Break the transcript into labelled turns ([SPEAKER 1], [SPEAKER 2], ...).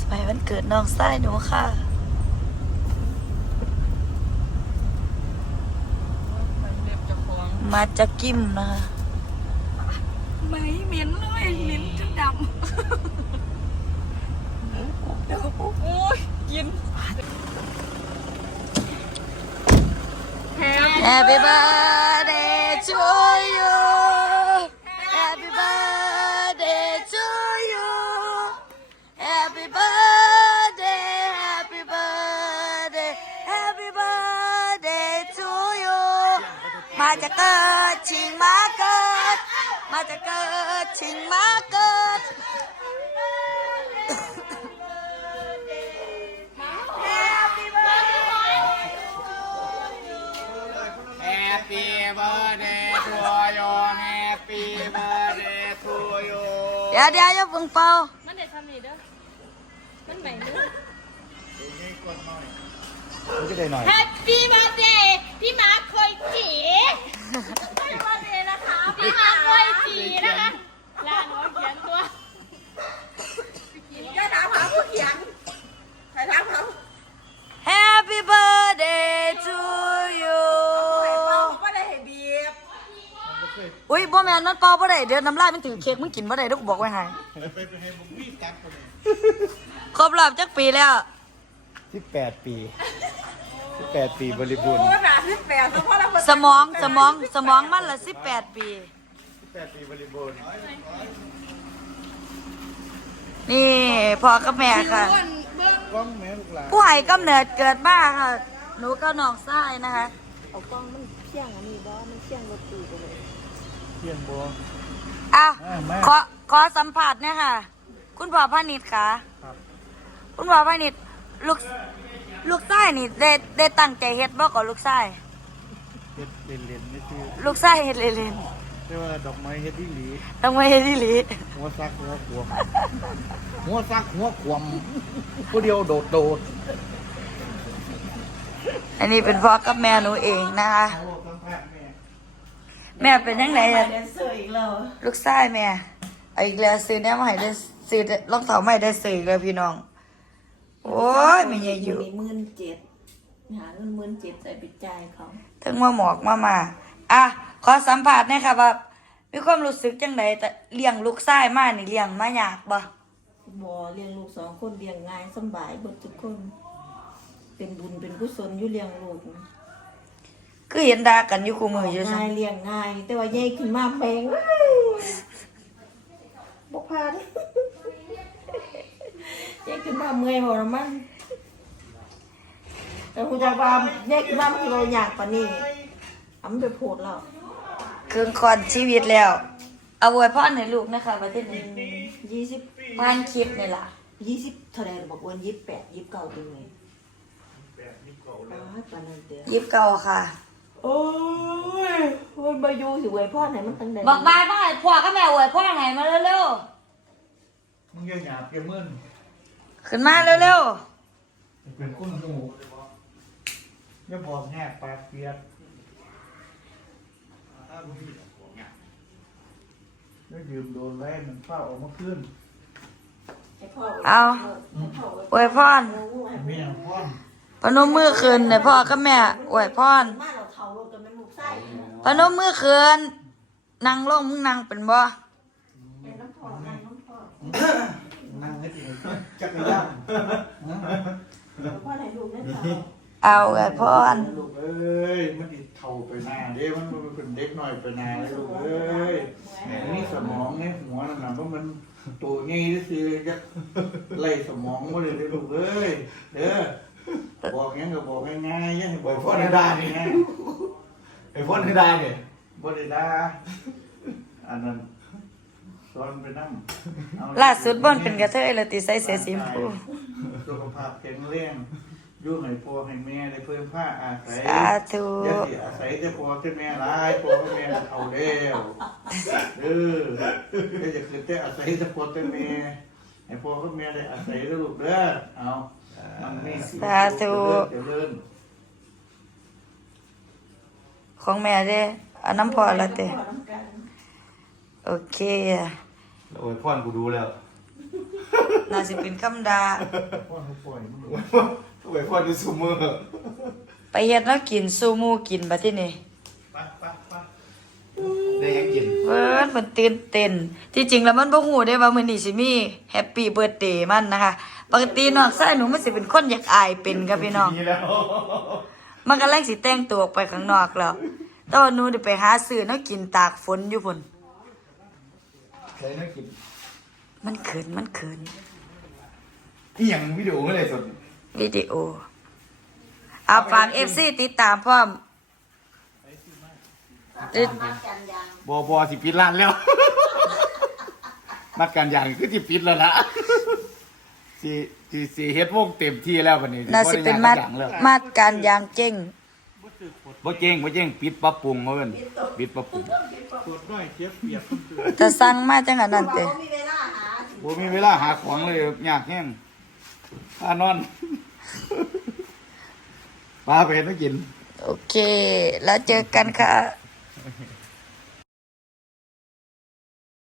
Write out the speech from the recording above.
[SPEAKER 1] ไปวันเกิดน้องชายหนูค่ะมาจากกิมนะคะไม่เหม็นเลยเหม็นจนดำโอ้ยกิน Happy birthday to you Happy birthday to you Happy birthday Happy birthday Happy birthday to you มาจะเกิดชิงมาเกิดมาจะเกิดชิงมาเกิด
[SPEAKER 2] Happy birthday to you Happy birthday to you
[SPEAKER 1] เดี๋ยวอย่าเพิ่งเป่า
[SPEAKER 3] มันเด็ดทำนี่เด้อมันใหม่เด้อ
[SPEAKER 2] มันจะได้หน่อย
[SPEAKER 3] Happy birthday พี่มาร์คเคยจีHappy birthday นะคะพี่มาร์คเคยจีนะคะลาหนูเขียนตัวอย่าถามหาผู้เขียนใครถามเขา
[SPEAKER 1] Happy birthday to you
[SPEAKER 3] ไม่ได้เห็นบีบ
[SPEAKER 1] อุ้ยบ่แม่นมันเป่าบ่ได้เดี๋ยวน้ำลายมันถือเค้กมึงกินบ่ได้เดี๋ยวกูบอกไว้ให้ครบรอบจักปีแล้ว
[SPEAKER 2] 18 ปี18 ปีบริบูรณ์
[SPEAKER 3] โอ้หนา18เพราะเรา
[SPEAKER 1] สมองมันละ18 ปี
[SPEAKER 2] 18 ปีบริบูรณ์
[SPEAKER 1] นี่พ่อกับแม่ค่ะ
[SPEAKER 2] กล้องแม่ลูกหลาน
[SPEAKER 1] ผู้ให้กำเนิดเกิดมาค่ะ หนูกับน้องชายนะคะ
[SPEAKER 3] เอากล้องมันเที่ยงอันนี้บ่มันเที่ยงรถตีไปเลย
[SPEAKER 2] เพียงบัว
[SPEAKER 1] อ่ะ
[SPEAKER 2] แม่
[SPEAKER 1] ขอสัมผัสเนี่ยค่ะ คุณพ่อพานิชค่ะ
[SPEAKER 2] ครับ
[SPEAKER 1] คุณพ่อพานิชลูกชายนี่ได้ตั้งใจเฮ็ดบ่กับลูกชาย
[SPEAKER 2] เฮ็ดเล่นๆนี่คือ
[SPEAKER 1] ลูกชายเฮ็ดเล่น
[SPEAKER 2] เรียกว่าดอกไม้เฮ็ดที่หลี
[SPEAKER 1] ๆต้องมาเฮ็ดอีหลี
[SPEAKER 2] หัวซักหัวขวมหัวซักหัวขวมผู้เดียวโดด
[SPEAKER 1] อันนี้เป็นพ่อกับแม่หนูเองนะคะ
[SPEAKER 2] เอาสัมภาษณ์แม่
[SPEAKER 1] แม่เป็นยังไงอะลูกชายแม่เอาอีกแล้วซื้อเนี่ยมาให้ได้ซื้อรองเท้าใหม่ได้ซื้ออีกแล้วพี่น้อง โอ้ยไม่ใหญ่อยู่
[SPEAKER 3] 17,000หาเงิน17,000ใส่ปิดจ่ายเขา
[SPEAKER 1] ถึงมาหมอกมาอ่ะขอสัมผัสหน่อยค่ะว่ามีความรู้สึกจังไดแต่เลี้ยงลูกชายมานี่เลี้ยงมายากบ่
[SPEAKER 3] บ่เลี้ยงลูก2คนเลี้ยงง่ายสำบายเบิดทุกคน เป็นบุญเป็นกุศลอยู่เลี้ยงลูก
[SPEAKER 1] คือเห็นด่ากันอยู่คู่มืออยู่ซั่
[SPEAKER 3] ง่าน ยเลี้ยงง่าย แต่ว่าใหญ่ขึ้นมาแพงบ่พาเด้ใหญ่ขึ้นมาเมื่อยบ่ละมันแต่ฮู้จักว่าใหญ่ขึ้นมามันสิบ่ยากปานนี้อำไปโพดแล้ว
[SPEAKER 1] เครื่องคอนชีวิตแล้ว เอาไว้พ่อให้ลูกนะคะว่าที่นี่
[SPEAKER 3] 20
[SPEAKER 1] ผ่านคลิปนี่ล่ะ
[SPEAKER 3] 20เท่าใดบอกว่า28 29เป็นไงปานนั้นเด้อ
[SPEAKER 1] 29ค่ะ
[SPEAKER 3] โอ้ยมันบ่อยู่สิอวยพรให้มันตั้งใด
[SPEAKER 1] บอกบายบ่ให้พ่อกับแม่อวยพ่อให้มาเร็ว
[SPEAKER 2] มึงอย่าหยาบอย่ามึน
[SPEAKER 1] ๆขึ้นมาเร็ว
[SPEAKER 2] เป็นคนหูอย่าบอกแหกปากเปียกอย่ายืมโดนแรงมันเฝ้าออกมาขึ้น
[SPEAKER 3] ให้พ่อ
[SPEAKER 1] ๆเอาอวยพร
[SPEAKER 2] เมียพ่อน
[SPEAKER 1] พนมมือขึ้นให้พ่อกับแม่อวยพร
[SPEAKER 3] มาเราเฒ่ารถกันเป็นลูกไส้
[SPEAKER 1] พนมมือขึ้นนั่งลงมึงนั่งเป็นบ่
[SPEAKER 3] เป็นน้ำพ่อนั่งน้ำพ่อ
[SPEAKER 2] นั่งให้ถึงจักรยาน
[SPEAKER 3] พ่อให้ลูกได้เฒ่า
[SPEAKER 1] เอาอวยพร
[SPEAKER 2] ลูกเอ้ยมันอีเท่าไปหน้าเด้มันเป็นเด็กหน่อยไปหน้าเลยลูกเอ้ยนี่สมองเนี่ยหัวนั่นน่ะเพราะมันตัวงี้สิจะไล่สมองมาเลยลูกเอ้ยเด้อบอกงั้นก็บอกง่ายๆอย่าให้บอกพ่อได้นี่นะ
[SPEAKER 4] ไอ้พ่นคือได้เนี่ย
[SPEAKER 2] บ่ได้ด่าอันนั้นสอนไปนั่ง
[SPEAKER 1] ล่าสุดบ่นเป็นกระเทยแล้วติใส่เสื้อสีชมพู
[SPEAKER 2] สุขภาพแข็งแรงอยู่ให้พ่อให้แม่ได้เพิ่มผ้าอาศัย
[SPEAKER 1] สาธุ
[SPEAKER 2] อย่าสิอาศัยแต่พ่อแต่แม่หลายพ่อกับแม่เอาแล้วอย่าจะคือแต่อาศัยแต่พ่อแต่แม่ให้พ่อกับแม่ได้อาศัยแล้วลูกเด้อเอามันมี
[SPEAKER 1] สาธุ
[SPEAKER 2] เดี๋ยวเริ่ม
[SPEAKER 1] ของแม่เด้เอาน้ำพอละเต้
[SPEAKER 3] พ่อน้ำกัน
[SPEAKER 1] โอเค
[SPEAKER 4] โอ้ยพ่อนกูดูแล้ว
[SPEAKER 1] น่าสิเป็นคำดา
[SPEAKER 2] พ่อเขาปล่อยมัน
[SPEAKER 4] ไว้พ่อดูซูมือ
[SPEAKER 1] ไปเฮ็ดแล้วกินซูมูกินบัดที่นี่
[SPEAKER 4] ได้ยังกิน
[SPEAKER 1] เพิ่นมันตื่นเต้นที่จริงแล้วมันบ่ฮู้ได้ว่ามื้อนี้สิมีแฮปปี้เบิร์ธเดย์มันนะคะปกติน้องชายหนูมันสิเป็นคนอยากอายเป็นครับพี่น้อง
[SPEAKER 4] นี่แล้ว
[SPEAKER 1] มันกำลังสิแต่งตัวออกไปข้างนอกแล้วแต่ว่าหนูได้ไปหาซื้อแนวกินตากฝนอยู่พุ่น
[SPEAKER 4] ใครน่ากิน
[SPEAKER 1] มันเขิน
[SPEAKER 4] ที่ยังวิดีโอไม่เลยสด
[SPEAKER 1] วิดีโอเอาฝาก FC ติดตามพร้อมติด
[SPEAKER 4] บอสิปิดร้านแล้ว นัดกันอย่างคือสิปิดแล้วล่ะสิเฮ็ดวงเต็มที่แล้วบัดนี้
[SPEAKER 1] น่าสิเป็นมาดการยางเจ้ง
[SPEAKER 4] บ่เจ๊งปิดปรับปรุงเพิ่นปิดปรับปรุง
[SPEAKER 2] ตัวน้อยเจ็บเปียกมันคือ
[SPEAKER 1] แต่สั่งมาจังอันนั้นเด้
[SPEAKER 4] บ่มีเวลาหาของเลยยากแฮงพานอน ปลาไปเฮ็ดให้กิน
[SPEAKER 1] โอเค แล้วเจอกันค่ะ